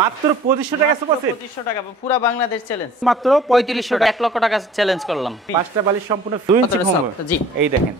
মাত্র 2500 টাকা sofa set. 2500 টাকা পুরো বাংলাদেশ চ্যালেঞ্জ। মাত্র 3500 টাকা। 1 লক্ষ টাকা চ্যালেঞ্জ করলাম। 5টা বালিশ সম্পূর্ণ 2 ইঞ্চি ফোম। জি এই দেখেন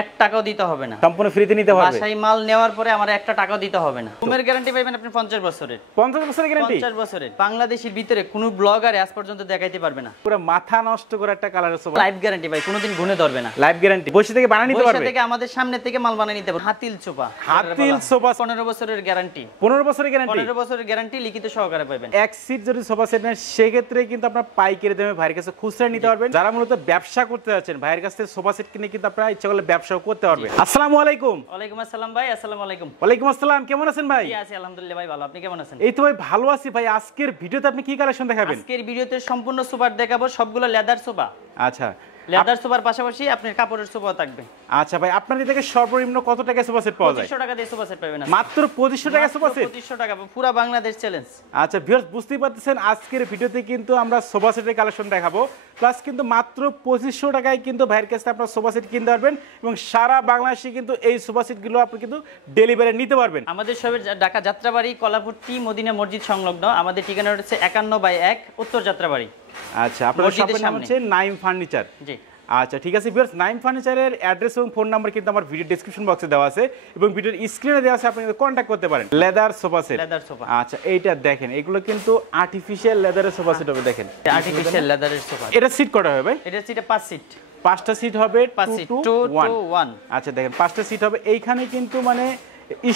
1 টাকাও দিতে হবে না, সম্পূর্ণ ফ্রিতে নিতে পারবে। বাসায় মাল নেওয়ার পরে আমার 1 টাকাও দিতে হবে না। রুমের গ্যারান্টি পাবেন আপনি 50 বছরের। 50 বছরের গ্যারান্টি? 50 বছরের। বাংলাদেশের ভিতরে কোনো ব্লগার আজ পর্যন্ত দেখাইতে পারবে না। পুরো মাথা নষ্ট করে একটা কালারের সোফা। লাইফ গ্যারান্টি ভাই, কোনোদিন ঘুনে ধরবে না। Life guarantee. বসে থেকে বানিয়ে নিতে পারবে। বসে থেকে আমাদের সামনে থেকে মাল বানিয়ে নিতে পারবে। হাতিল সোফা। হাতিল সোফা 15 বছরের গ্যারান্টি। 15 বছরের গ্যারান্টি? 15 বছরের গ্যারান্টি লিখিত সহকারে পাবেন। এক সিট যদি সোফা সেট নেন সেক্ষেত্রে কিন্তু আপনার পাইকারি দামে ভাইয়ের কাছে খুচরা নিতে পারবেন। যারা মূলত ব্যবসা করতে যাচ্ছেন ভাইয়ের কাছ থেকে সোফা সেট কিনে কিন্তু আপনারা ইচ্ছা করলে ব্যবসাও করতে পারবেন। আসসালামু আলাইকুম। ওয়ালাইকুম আসসালাম ভাই। আসসালামু আলাইকুম। ওয়ালাইকুম আসসালাম। কেমন আছেন ভাই? জি আছি আলহামদুলিল্লাহ ভাই, ভালো। আপনি কেমন আছেন? এই তো ভাই ভালো আছি ভাই। আজকের ভিডিওতে আপনি কি কালেকশন দেখাবেন? আজকের ভিডিওতে সম্পূর্ণ সোফা দেখাবো, সবগুলো লেদার সোফা। আচ্ছা, লেদার সোফার পাশাপাশি আপনার কাপড়ের সোফাও থাকবে। আচ্ছা ভাই, আপনাদের থেকে সর্বনিম্ন কত টাকা সোফা সেট পাওয়া যায়? 2500 টাকা দিয়ে সোফা সেট পাবেন। মাত্র 2500 টাকা সোফা সেট? 2500 টাকা পুরো বাংলাদেশ চ্যালেঞ্জ। আচ্ছা ভিউয়ার্স, বুঝতেই পারতেছেন আজকের ভিডিওতে কিন্তু আমরা সোফা সেটের কালেকশন দেখাবো, প্লাস কিন্তু মাত্র 2500 টাকায় কিন্তু ভাইয়ের কাছে আপনারা সোফা সেট কিনতে পারবেন এবং সারা বাংলাদেশে কিন্তু এই সোফা সেটগুলো আপনি কিন্তু ডেলিভারি নিতে পারবেন। আমাদের সবের ঢাকা যাত্রাবাড়ি কলাপুরটি মদিনা মসজিদ সংলগ্ন। আমাদের ঠিকানা হচ্ছে 51/1 উত্তর যাত্রাবাড়ি। আচ্ছা, আপনাদের শপের নাম হচ্ছে নাইম ফার্নিচার। জি আচ্ছা ঠিক আছে ভিউয়ার্স, নাইম ফার্নিচারের অ্যাড্রেস এবং ফোন নাম্বার কিন্তু আমার ভিডিও ডেসক্রিপশন বক্সে দেওয়া আছে এবং ভিডিওর স্ক্রিনে দেওয়া আছে, আপনি কন্ট্যাক্ট করতে পারেন। Leather sofa set. Leather sofa. আচ্ছা এইটা দেখেন, এগুলো কিন্তু আর্টিফিশিয়াল লেদারের সোফা সেট হবে। দেখেন আর্টিফিশিয়াল লেদারের সোফা। এটা সিট কটা হবে ভাই? এটা সিটে 5 সিট। 5টা সিট হবে 2 to 1। 1। আচ্ছা দেখেন 5টা সিট হবে। এইখানে কিন্তু মানে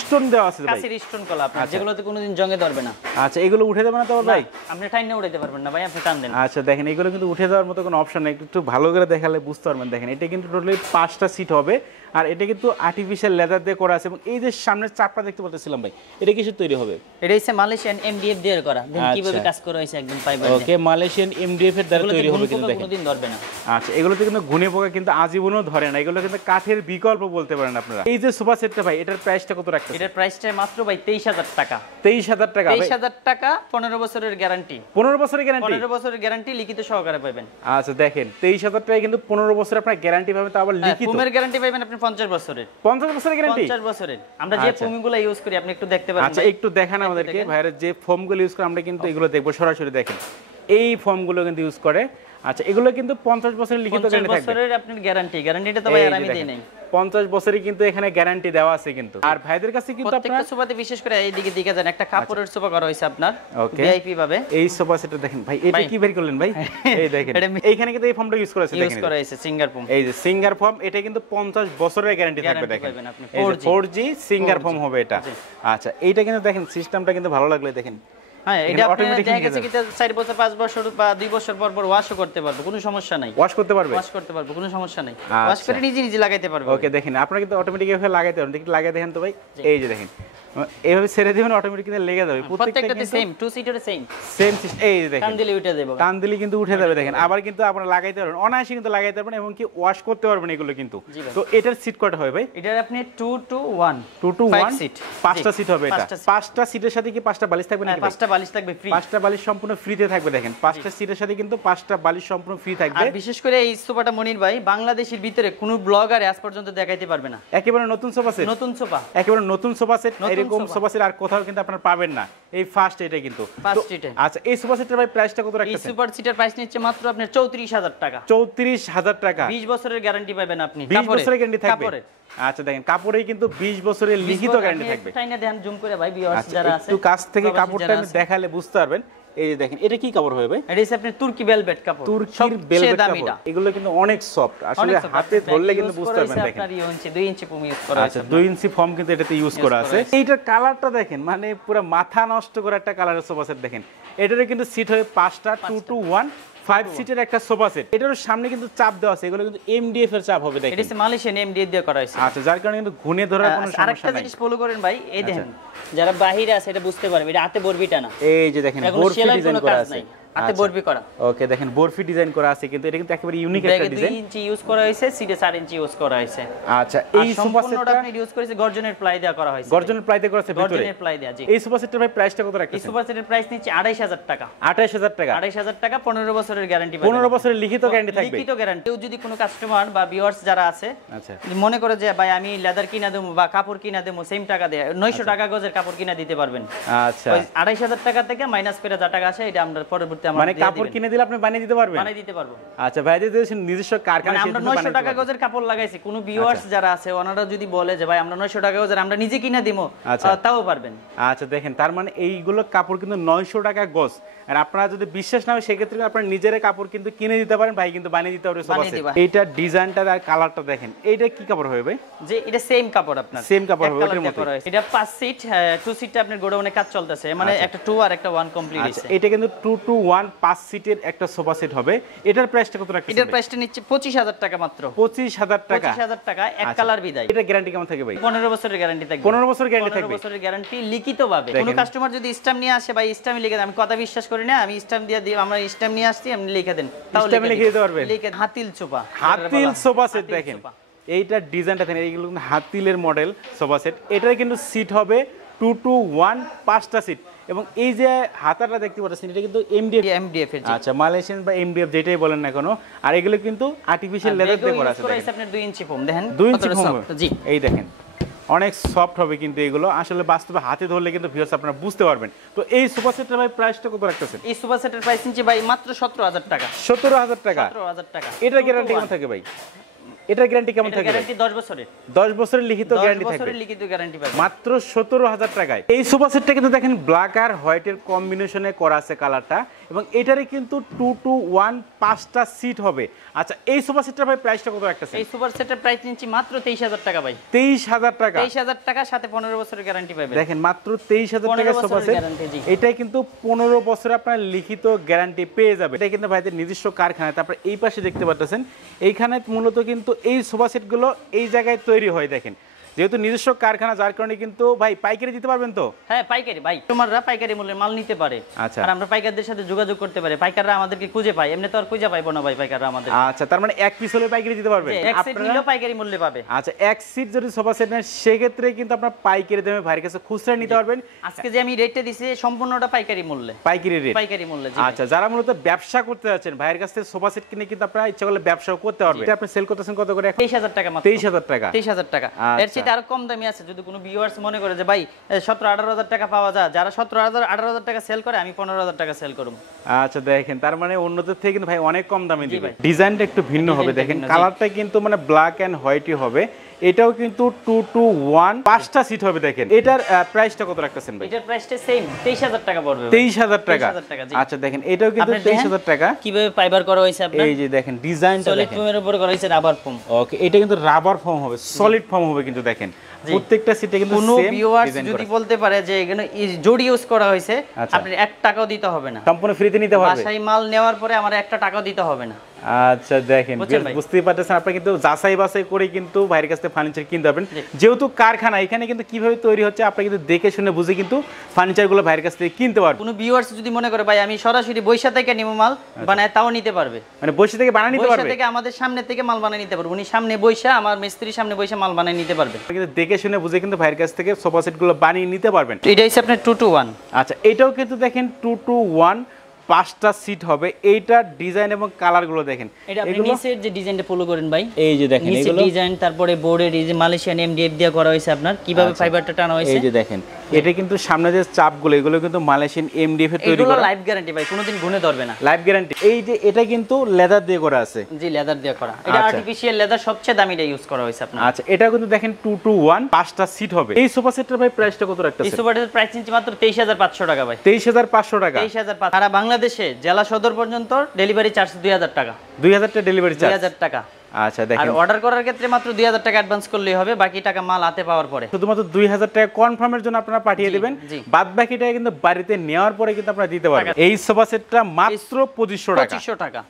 স্টোন দেওয়া আছে ভাই, কাচের স্টোন কলা আপনার, যেগুলোতে কোনোদিন জংয়ে ধরবে না। আচ্ছা এগুলো উঠে দেবে না তো ভাই? আপনি টাইনে উঠাইতে পারবেন না ভাই, আপনি টান দেন। আচ্ছা দেখেন এগুলো কিন্তু উঠে যাওয়ার মতো কোনো অপশন নেই, একটু ভালো করে দেখালে বুঝতে পারবেন। দেখেন এটা কিন্তু টোটালি 5টা সিট হবে আর এটা কিন্তু আর্টিফিশিয়াল লেদার দিয়ে করা আছে এবং এই যে সামনের চাপটা দেখতে পাচ্ছিলাম ভাই, এটা কিসের তৈরি হবে? এটা হচ্ছে মালয়েশিয়ান এমডিএফ দিয়ে করা। দেখেন কিভাবে কাজ করা হয়েছে একদম ফাইবার দিয়ে। ওকে, মালয়েশিয়ান এমডিএফ এর দ্বারা তৈরি হবে কিন্তু দেখেন। কোনোদিন ধরবে না। আচ্ছা এগুলোতে কিন্তু ঘুনে পোকা কিন্তু আজীবনও ধরে না, এগুলো কিন্তু কাঠের বিকল্প বলতে পারেন আপনারা। এই যে সোফা সেটটা ভাই, এটার প্রাইসটা কত রাখছেন? এটার প্রাইসটা মাত্র ভাই 23000 টাকা। 23000 টাকা? 23000 টাকা, 15 বছরের গ্যারান্টি। 15 বছরের গ্যারান্টি? 15 বছরের গ্যারান্টি লিখিত সহকারে পাবেন। আচ্ছা দেখেন 23000 টাকা কিন্তু 15 বছর আপনার গ্যারান্টি পাবেন, তা আবার লিখিত। ফোমের গ্যারান্টি পাবেন আপনি 50 বছরের। 50 বছরের গ্যারান্টি? 50 বছরের। আমরা যে ফোমগুলো ইউজ করি আপনি একটু দেখতে পারেন। আচ্ছা একটু দেখান আমাদেরকে ভাইরা যে ফোমগুলো ইউজ করে, আমরা কিন্তু এগুলো দেখবো সরাসরি। দেখেন এই ফোমগুলো কিন্তু ইউজ করে। আচ্ছা এগুলো কিন্তু 50 বছরের লিখিত গ্যারান্টি থাকবে। 50 বছরের আপনার গ্যারান্টি। গ্যারান্টিটা তো ভাই আর আমি দেই নাই। 50 বছরই কিন্তু এখানে গ্যারান্টি দেওয়া আছে কিন্তু। আর ভাইদের কাছে কিন্তু আপনারা প্রত্যেকটা সোফাতে বিশেষ করে এইদিকে দিকে যান, একটা কাপড়ের সোফা করা হয়েছে আপনার ভিআইপি ভাবে। এই সোফা সেটটা দেখেন ভাই, এটা কি বের করলেন ভাই? এই দেখেন এইখানে কিন্তু এই ফর্মটা ইউজ করা আছে। দেখেন ইউজ করা হয়েছে সিঙ্গার ফর্ম। এই যে সিঙ্গার ফর্ম, এটা কিন্তু 50 বছরের গ্যারান্টি থাকবে। দেখেন এই যে 4G সিঙ্গার ফর্ম হবে এটা। আচ্ছা এইটা কিন্তু দেখেন সিস্টেমটা কিন্তু ভালো লাগলে দেখেন। হ্যাঁ এটা আপনি দেখা গেছে কি 4 বছর 5 বছর বা 2 বছর পর পর ওয়াশও করতে পারবে, কোনো সমস্যা নাই। ওয়াশ করতে পারবে? ওয়াশ করতে পারবে, কোনো সমস্যা নাই। ওয়াশ করে নিজে নিজে লাগাইতে পারবে। ওকে দেখেন আপনারা কিন্তু অটোমেটিক এভাবে লাগাইতে পারবেন। দেখি লাগিয়ে দেখেন তো ভাই, এই যে দেখেন এইভাবে ছেড়ে দিবেন অটোমেটিক কিন্তু লেগে যাবে। প্রত্যেকটাতে সেম, 2 সিটের সেম সিস্টেম। এই যে দেখেন টান দিলে উঠে যাবে, টান দিলে কিন্তু উঠে যাবে। দেখেন আবার কিন্তু আপনারা লাগাইতে পারবেন, অনায়াসে কিন্তু লাগাইতে পারবেন এবং কি ওয়াশ করতে পারবেন এগুলো কিন্তু। তো এটার সিট কয়টা হবে ভাই? এটার আপনি 2 to 1 সিট। 5টা সিট হবে এটা। 5টা সিটের সাথে কি 5টা বালিশ থাকবে নাকি? 5টা বালিশ থাকবে ফ্রি। 5টা বালিশ সম্পূর্ণ ফ্রিতে থাকবে। দেখেন 5টা সিটের সাথে কিন্তু 5টা বালিশ সম্পূর্ণ ফ্রি থাকবে। আর বিশেষ করে এই সোফাটা মনির ভাই বাংলাদেশের ভিতরে কোনো ব্লগার আজ পর্যন্ত দেখাইতে পারবে না। একেবারে নতুন সোফা সেট। নতুন সোফা, একেবারে নতুন সোফা সেট। এরকম সোফা সেট আর কোথাও কিন্তু আপনারা পাবেন না, এই ফার্স্ট এটা কিন্তু। আচ্ছা এই সোফা সেটের ভাই প্রাইসটা কত রাখছেন? এই সুপার সিটার প্রাইস নিচ্ছে মাত্র আপনার 34000 টাকা। 34000 টাকা। 20 বছরের গ্যারান্টি পাবেন আপনি। 20 বছরের গ্যারান্টি থাকবে। আচ্ছা দেখেন কাপড়েই কিন্তু 20 বছরের লিখিত গ্যারান্টি থাকবে। টাইনা দেন জুম করে ভাই ভিউয়ার্স যারা আছে একটু কাছ থেকে কাপড়টা আমি দেখালে বুঝতে পারবেন। এই যে দেখেন এটা কি কাপড় হবে ভাই? এটা হচ্ছে আপনি তুর্কি ভেলভেট কাপড়। তুর্কির ভেলভেট কাপড়। এগুলো কিন্তু অনেক সফট, আসলে হাতে ধরলে কিন্তু বুঝতে পারবেন। দেখেন আপনার 2 ইঞ্চি ফোম ইউজ করা আছে। আচ্ছা 2 ইঞ্চি ফোম কিন্তু এটাতে ইউজ করা আছে। এইটার কালারটা দেখেন, মানে পুরো মাথা নষ্ট করে একটা কালারের সোফা সেট। দেখেন এটারে কিন্তু সিট হবে 5টা 2 to 1 5 সিটের একটা সোফা সেট। এটার সামনে কিন্তু চাপ দেওয়া আছে, এগুলো কিন্তু এমডিএফ এর চাপ হবে। দেখেন এটা হচ্ছে মালয়েশিয়ান এমডিএফ দিয়ে করা হয়েছে। আচ্ছা যার কারণে কিন্তু ঘুনে ধরার কোনো সমস্যা নাই। আরেকটা জিনিস ফলো করেন ভাই, এই দেখেন যারা বাহিরে আছে এটা বুঝতে পারবে, এটা হাতে বরবিটা না। এই যে দেখেন বরফি ডিজাইন করা আছে। হাতে বরফি করা। ওকে দেখেন বরফি ডিজাইন করা আছে, কিন্তু এটা কিন্তু একেবারে ইউনিক একটা ডিজাইন। 2 ইঞ্চি ইউজ করা হয়েছে, সিটে 4 ইঞ্চি ইউজ করা হয়েছে। আচ্ছা, এই সোফা সেটটা আপনি ইউজ করেছে গর্জনের প্লাই দেওয়া করা হয়েছে। গর্জনের প্লাই দিয়ে করা আছে ভিতরে, গর্জনের প্লাই দেওয়া, জি। এই সোফা সেটটার ভাই প্রাইসটা কত রাখছেন? এই সোফা সেটের প্রাইস নিচ্ছে 28000 টাকা। 28000 টাকা। 28000 টাকা, 15 বছরের গ্যারান্টি পাবেন। 15 বছরের লিখিত গ্যারান্টি থাকবে। লিখিত গ্যারান্টি। কেউ যদি কোনো কাস্টমার বা ভিউয়ার্স যারা আছে, আচ্ছা, মনে করে যে ভাই আমি লেদার কিনা দেবো বা কাপড় কিনা দেবো, সেম টাকা দিয়ে 900 টাকা গজের কাপড় কিনা দিতে পারবেন। আচ্ছা, ওই 28000 টাকা থেকে মাইনাস করে যা টাকা আসে এটা আমরা পরবর্তীতে আমরা মানে কাপড় কিনে দিলে আপনি বানিয়ে দিতে পারবেন? বানিয়ে দিতে পারবো। আচ্ছা ভাই, যদি নিজস্ব কারখানা মানে আমরা 900 টাকা গজের কাপড় লাগাইছি, কোন ভিউয়ার্স যারা আছে ওনারা যদি বলে যে ভাই আমরা 900 টাকা গজের আমরা নিজে কিনা দিমু, তাও পারবেন। আচ্ছা দেখেন, তার মানে এইগুলো কাপড় কিন্তু 900 টাকা গজ। আর আপনারা যদি বিশ্বাস না হয় সেক্ষেত্রে আপনারা নিজের কাপড় কিন্তু কিনে দিতে পারেন, ভাই কিন্তু বানিয়ে দিতে পারবে সোফা সেট। এইটা ডিজাইনটা আর কালারটা দেখেন, এইটা কি কাপড় হবে ভাই? যে এটা সেম কাপড়, আপনার সেম কাপড় হবে এটার মতো। এটা 5 সিট, 2 সিটটা আপনার গোডাউনে কাজ চলতেছে, মানে একটা 2 আর একটা 1 কমপ্লিট হইছে। এটা কিন্তু 2 to 1 5 সিটের একটা সোফা সেট হবে। এটার প্রাইসটা কত রাখছেন? এটার প্রাইসটা নিচ্ছে 25000 টাকা মাত্র। 25000 টাকা। 25000 টাকা, এক কালার বিদায়। এটা গ্যারান্টি কেমন থাকে ভাই? 15 বছরের গ্যারান্টি থাকবে। 15 বছরের গ্যারান্টি থাকবে। 15 বছরের গ্যারান্টি লিখিত ভাবে। কোন কাস্টমার যদি স্ট্যাম্প নিয়ে আসে, ভাই স্ট্যাম্প লিখে দেন, আমি কথা বিশ্বাস করি না, আমি স্ট্যাম্প দিয়ে দিই, আমরা স্ট্যাম্প নিয়ে আসছি, আপনি লিখে দেন, তাও লিখে দিতে পারবেন। লিখে Hatil sofa, Hatil sofa set দেখেন, এইটা ডিজাইনটা দেখেন, এইগুলো কিন্তু হাতিলের মডেল সোফা সেট। এটার কিন্তু সিট হবে 2 to 1 5টা সিট, এবং এই যে হাতাটা দেখতে পাচ্ছেন এটা কিন্তু এমডিএফ এর। আচ্ছা, মালয়েশিয়ান বা এমডিএফ যেটাই বলেন না কেন। আর এগুলো কিন্তু আর্টিফিশিয়াল লেদার দিয়ে করা আছে। দেখেন আপনার 2 ইঞ্চি ফোম দেখেন, 2 ইঞ্চি ফোম, জি। এই দেখেন অনেক সফট হবে কিন্তু এগুলো, আসলে বাস্তবে হাতে ধরলে কিন্তু ভিউয়ার্স আপনারা বুঝতে পারবেন। তো এই সোফা সেটের ভাই প্রাইসটা কত রাখতেছেন? এই সোফা সেটের প্রাইস নিচ্ছে ভাই মাত্র 17000 টাকা। 17000 টাকা। 17000 টাকা। এটার গ্যারান্টি কেমন থাকে ভাই? এটার গ্যারান্টি কেমন থাকে? গ্যারান্টি 10 বছরের। 10 বছরের লিখিত গ্যারান্টি থাকবে। 10 বছরের লিখিত গ্যারান্টি পাবেন মাত্র 17000 টাকায়। এই সোফা সেটটা কিন্তু দেখেন ব্ল্যাক আর হোয়াইটের কম্বিনেশনে করা আছে কালারটা, এবং এটারে কিন্তু 2 to 1 5টা সিট হবে। আচ্ছা, এই সোফা সেটটার ভাই প্রাইসটা কত রাখতেছেন? এই সোফা সেটের প্রাইস নিচ্ছি মাত্র 23000 টাকা ভাই। 23000 টাকা। 23000 টাকা, সাথে 15 বছরের গ্যারান্টি পাবেন। দেখেন মাত্র 23000 টাকা সোফা সেট। এটাই কিন্তু 15 বছর আপনার লিখিত গ্যারান্টি পেয়ে যাবে। এটা কিন্তু ভাইদের নিজস্ব কারখানা। তারপর এই পাশে দেখতে পাচ্ছেন, এইখানে মূলত কিন্তু এই সোফা সেটগুলো এই জায়গায় তৈরি হয়। দেখেন, যেহেতু নিজস্ব কারখানা, যার কারণে কিন্তু ভাই পাইকারি দিতে পারবেন তো? হ্যাঁ, পাইকারি ভাই, তোমরা পাইকারি মূল্যে মাল নিতে পারে। আচ্ছা, আর আমরা পাইকারদের সাথে যোগাযোগ করতে পারি, পাইকাররা আমাদেরকে খুঁজে পায়, এমনি তো আর খুঁজে পাইবো না ভাই পাইকাররা আমাদের। আচ্ছা, তার মানে এক পিস হলে পাইকারি দিতে পারবেন? এক সেট নিলেও পাইকারি মূল্যে পাবে। আচ্ছা, এক সিট যদি সোফা সেট নেন সেক্ষেত্রে কিন্তু আপনারা পাইকারি দামে ভাইয়ের কাছে খুচরা নিতে পারবেন। আজকে যে আমি রেটটা দিছি সম্পূর্ণটা পাইকারি মূল্যে। পাইকারি রেট, পাইকারি মূল্যে। আচ্ছা, যারা মূলত ব্যবসা করতে যাচ্ছেন ভাইয়ের কাছ থেকে সোফা সেট কিনে কিন্তু আপনারা ইচ্ছা করলে ব্যবসাও করতে পারবেন। এটা আপনি সেল করতেছেন কত করে এখন? 23000 টাকা মাত্র। 23000 টাকা। 23000 টাকা। এর চেয়ে আরো কম দামি আছে, যদি কোনো ভিউয়ার্স মনে করে যে ভাই 17-18 টাকা পাওয়া যায়, যারা 17-18 টাকা সেল করে, আমি 15,000 টাকা সেল করব। আচ্ছা দেখেন, তার মানে অন্যদের থেকে কিন্তু ভাই অনেক কম দামে দিবে। ডিজাইনটা একটু ভিন্ন হবে, দেখেন কালারটা কিন্তু মানে ব্ল্যাক এন্ড হোয়াইটই হবে। এটাও কিন্তু 2 to 1 5টা সিট হবে। দেখেন এটার প্রাইসটা কত রাখতেছেন ভাই? এটার প্রাইসটা সেম 23000 টাকা পড়বে। 23000 টাকা। আচ্ছা দেখেন, এটাও কিন্তু 23000 টাকা। কিভাবে ফাইবার করা হয়েছে আপনার? এই যে দেখেন ডিজাইনটা দেখেন, সলিড ফোমের উপর করা হয়েছে, রাবার ফোম। ওকে, এটা কিন্তু রাবার ফোম হবে, সলিড ফোম হবে কিন্তু। দেখেন প্রত্যেকটা সিটে কিন্তু কোনো ভিউয়ার্স যদি বলতে পারে যে এখানে জড়ি ইউজ করা হয়েছে, আপনি 1 টাকাও দিতে হবে না, সম্পূর্ণ ফ্রিতে নিতে পারবেন। বাসায় মাল নেওয়ার পরে আমার 1 টাকাও দিতে হবে না। আচ্ছা দেখেন, বুঝতেই পারতেছেন, আপনি কিন্তু যাচাই বাছাই করে কিন্তু ভাইয়ের কাছ থেকে ফার্নিচার কিনতে পারবেন। যেহেতু কারখানা, এখানে কিন্তু কিভাবে তৈরি হচ্ছে আপনি কিন্তু দেখে শুনে বুঝে কিন্তু ফার্নিচারগুলো ভাইয়ের কাছ থেকে কিনতে পারবেন। কোনো ভিউয়ার্স যদি মনে করে ভাই আমি সরাসরি বৈশা থেকে নিব মাল বানায়, তাও নিতে পারবে। মানে বৈশা থেকে বানিয়ে নিতে পারবে? বৈশা থেকে আমাদের সামনে থেকে মাল বানিয়ে নিতে পারবে। উনি সামনে বৈশা, আমার মিস্ত্রি সামনে বৈশা মাল বানিয়ে নিতে পারবে। কিন্তু দেখে শুনে বুঝে কিন্তু ভাইয়ের কাছ থেকে সোফা সেটগুলো বানিয়ে নিতে পারবেন। এটা হচ্ছে আপনার 2 to 1। আচ্ছা, এটাও কিন্তু দেখেন 2 to 1 5টা সিট হবে। এইটার ডিজাইন এবং কালার গুলো দেখেন। এটা আপনি নিচের যে ডিজাইনটা ফলো করেন ভাই, এই যে দেখেন নিচের ডিজাইন, তারপরে বোর্ডের এই যে মালয়েশিয়ান এমডিএফ দিয়ে করা হয়েছে আপনার, কিভাবে ফাইবারটা টানা হয়েছে এই যে দেখেন। এটা কিন্তু সামনে যে চাপগুলো, এগুলো কিন্তু মালয়েশিয়ান এমডিএফ এর তৈরি করা। এগুলো লাইফ গ্যারান্টি ভাই, কোনোদিন ঘুরে ধরবে না, লাইফ গ্যারান্টি। এই যে এটা কিন্তু লেদার দিয়ে করা আছে। জি, লেদার দিয়ে করা। এটা আর্টিফিশিয়াল লেদার, সবচেয়ে দামিটা ইউজ করা হয়েছে আপনার। আচ্ছা, এটা কিন্তু দেখেন 2 to 1 5টা সিট হবে। এই সোফা সেটের ভাই প্রাইসটা কত রাখতেছেন? এই সোফাটার প্রাইস নিচ্ছে মাত্র 23500 টাকা ভাই। 23500 টাকা। 23500। সারা বাংলাদেশে জেলা সদর পর্যন্ত ডেলিভারি চার্জ 2000 টাকা। 2000 টাকা ডেলিভারি চার্জ। 2000 টাকা। আচ্ছা দেখেন, আর অর্ডার করার ক্ষেত্রে মাত্র 2000 টাকা অ্যাডভান্স করলেই হবে, বাকি টাকা মাল হাতে পাওয়ার পরে। শুধুমাত্র 2000 টাকা কনফার্মের জন্য আপনারা পাঠিয়ে দিবেন, বাদ বাকি টাকা কিন্তু বাড়িতে নেওয়ার পরে কিন্তু আপনারা দিতে পারবেন। এই সোফা সেটটা মাত্র 2500 টাকা। 2500 টাকা।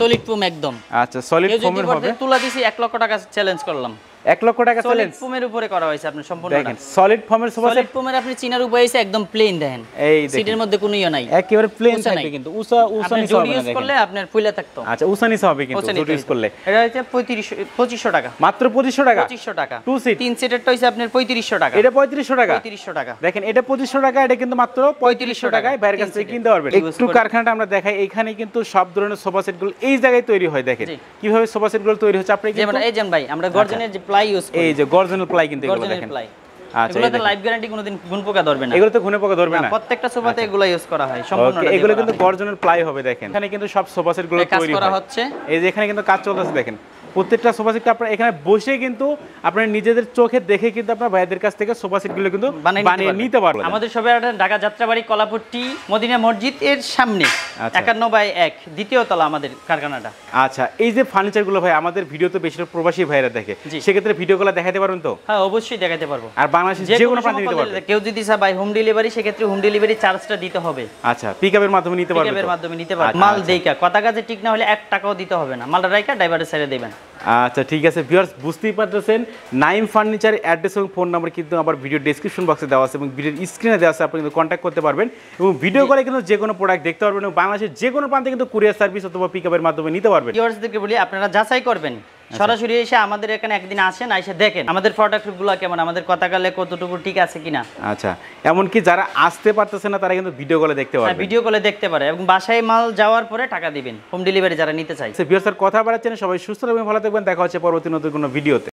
সলিড ফোম একদম। আচ্ছা সলিড ফোমের হবে। তুলা দিছি 1 লক্ষ টাকা চ্যালেঞ্জ করলাম। 1 লক্ষ টাকা চ্যালেঞ্জ। সলিড ফোমের উপরে করা হয়েছে আপনি সম্পূর্ণ। দেখেন সলিড ফোমের সোফা সেট। সলিড ফোমের আপনি চিনার উপায় আছে একদম প্লেন দেখেন। এই দেখেন সিটের মধ্যে কোনো ইয়া নাই। একেবারে প্লেন থাকবে কিন্তু উষা নিচে হবে না। ইউজ করলে আপনার ফুলে থাকতো। আচ্ছা উষা নিচে হবে কিন্তু জোড় ইউজ করলে। এটা হচ্ছে 2500 টাকা। মাত্র 2500 টাকা। 2500 টাকা। 2 সিট 3 সিটেরটা হইছে আপনার 3500 টাকা। এটা 3500 টাকা। 3500 টাকা। দেখেন এটা 2500 টাকা, এটা কিন্তু মাত্র 3500 টাকায় বাইরের কাছ থেকে কিনতে পারবেন। একটু কারখানাটা আমরা দেখাই, এখানে কিন্তু সব ধরনের সোফা সেটগুলো এই জায়গায় তৈরি হয়। দেখেন কিভাবে সোফা সেটগুলো তৈরি হচ্ছে। আপনি যেমন এই যেন ভাই আমরা গর্জনের যে প্লাই ইউজ করি, এই যে গর্জনাল প্লাই কিন্তু এগুলো দেখেন। আচ্ছা এগুলোতে লাইফ গ্যারান্টি কোনোদিন গুণ পোকা ধরবে না। এগুলোতে গুণে পোকা ধরবে না। প্রত্যেকটা সোফাতে এগুলো ইউজ করা হয় সম্পূর্ণ। এগুলো কিন্তু গর্জনাল প্লাই হবে। দেখেন এখানে কিন্তু সব সোফা সেটগুলো তৈরি করা হচ্ছে। এই যে এখানে কিন্তু কাজ চলতেছে। দেখেন প্রত্যেকটা সোফা সেট আপনারা এখানে বসে কিন্তু আপনারা নিজেদের চোখে দেখে কিন্তু আপনারা ভাইদের কাছ থেকে সোফা সেটগুলো কিন্তু বানিয়ে নিতে পারবেন। আমাদের সবে ঢাকা যাত্রাবাড়ি কলাপুর টি মদিনা মসজিদ এর সামনে 51/1 দ্বিতীয় তলা আমাদের কারখানাটা। আচ্ছা এই যে ফার্নিচারগুলো ভাই আমাদের ভিডিওতে বেশিরভাগ প্রবাসী ভাইরা দেখে, সেক্ষেত্রে ভিডিওগুলো দেখাতে পারবেন তো? হ্যাঁ অবশ্যই দেখাতে পারবো। আর বাংলাদেশের যে কোনো প্রান্তে নিতে পারবে। কেউ যদি চায় ভাই হোম ডেলিভারি, সেক্ষেত্রে হোম ডেলিভারি চার্জটা দিতে হবে। আচ্ছা পিকআপের মাধ্যমে নিতে পারবে। পিকআপের মাধ্যমে নিতে পারবে। মাল দেইকা কথা কাজে ঠিক না হলে 1 টাকাও দিতে হবে না। মালটা রাইকা ড্রাইভারের ছেড়ে দিবেন। আচ্ছা ঠিক আছে ভিউয়ার্স, বুঝতেই পারতেছেন নাইম ফার্নিচার অ্যাড্রেস এবং ফোন নাম্বার কিন্তু আমার ভিডিও ডেসক্রিপশন বক্সে দেওয়া আছে এবং ভিডিওর স্ক্রিনে দেওয়া আছে। আপনি কিন্তু কন্ট্যাক্ট করতে পারবেন এবং ভিডিও কলে কিন্তু যে কোনো প্রোডাক্ট দেখতে পারবেন এবং বাংলাদেশের যে কোনো প্রান্তে কিন্তু কুরিয়ার সার্ভিস অথবা পিকআপের মাধ্যমে নিতে পারবেন। ভিউয়ার্সদেরকে বলি আপনারা যাচাই করবেন, সরাসরি এসে আমাদের এখানে একদিন আসেন, এসে দেখেন আমাদের প্রোডাক্টগুলো কেমন, আমাদের কথাকালে কতটুকু ঠিক আছে কিনা। আচ্ছা এমনকি যারা আসতে পারতেছে না তারা কিন্তু ভিডিও কলে দেখতে পারবে। ভিডিও কলে দেখতে পারে এবং বাসায় মাল যাওয়ার পরে টাকা দিবেন হোম ডেলিভারি যারা নিতে চায়। ভিউয়ার্স কথা বাড়াচ্ছেন, সবাই সুস্থ থাকবেন, ভালো থাকবেন। দেখা হচ্ছে পরবর্তী নতুন কোনো ভিডিওতে।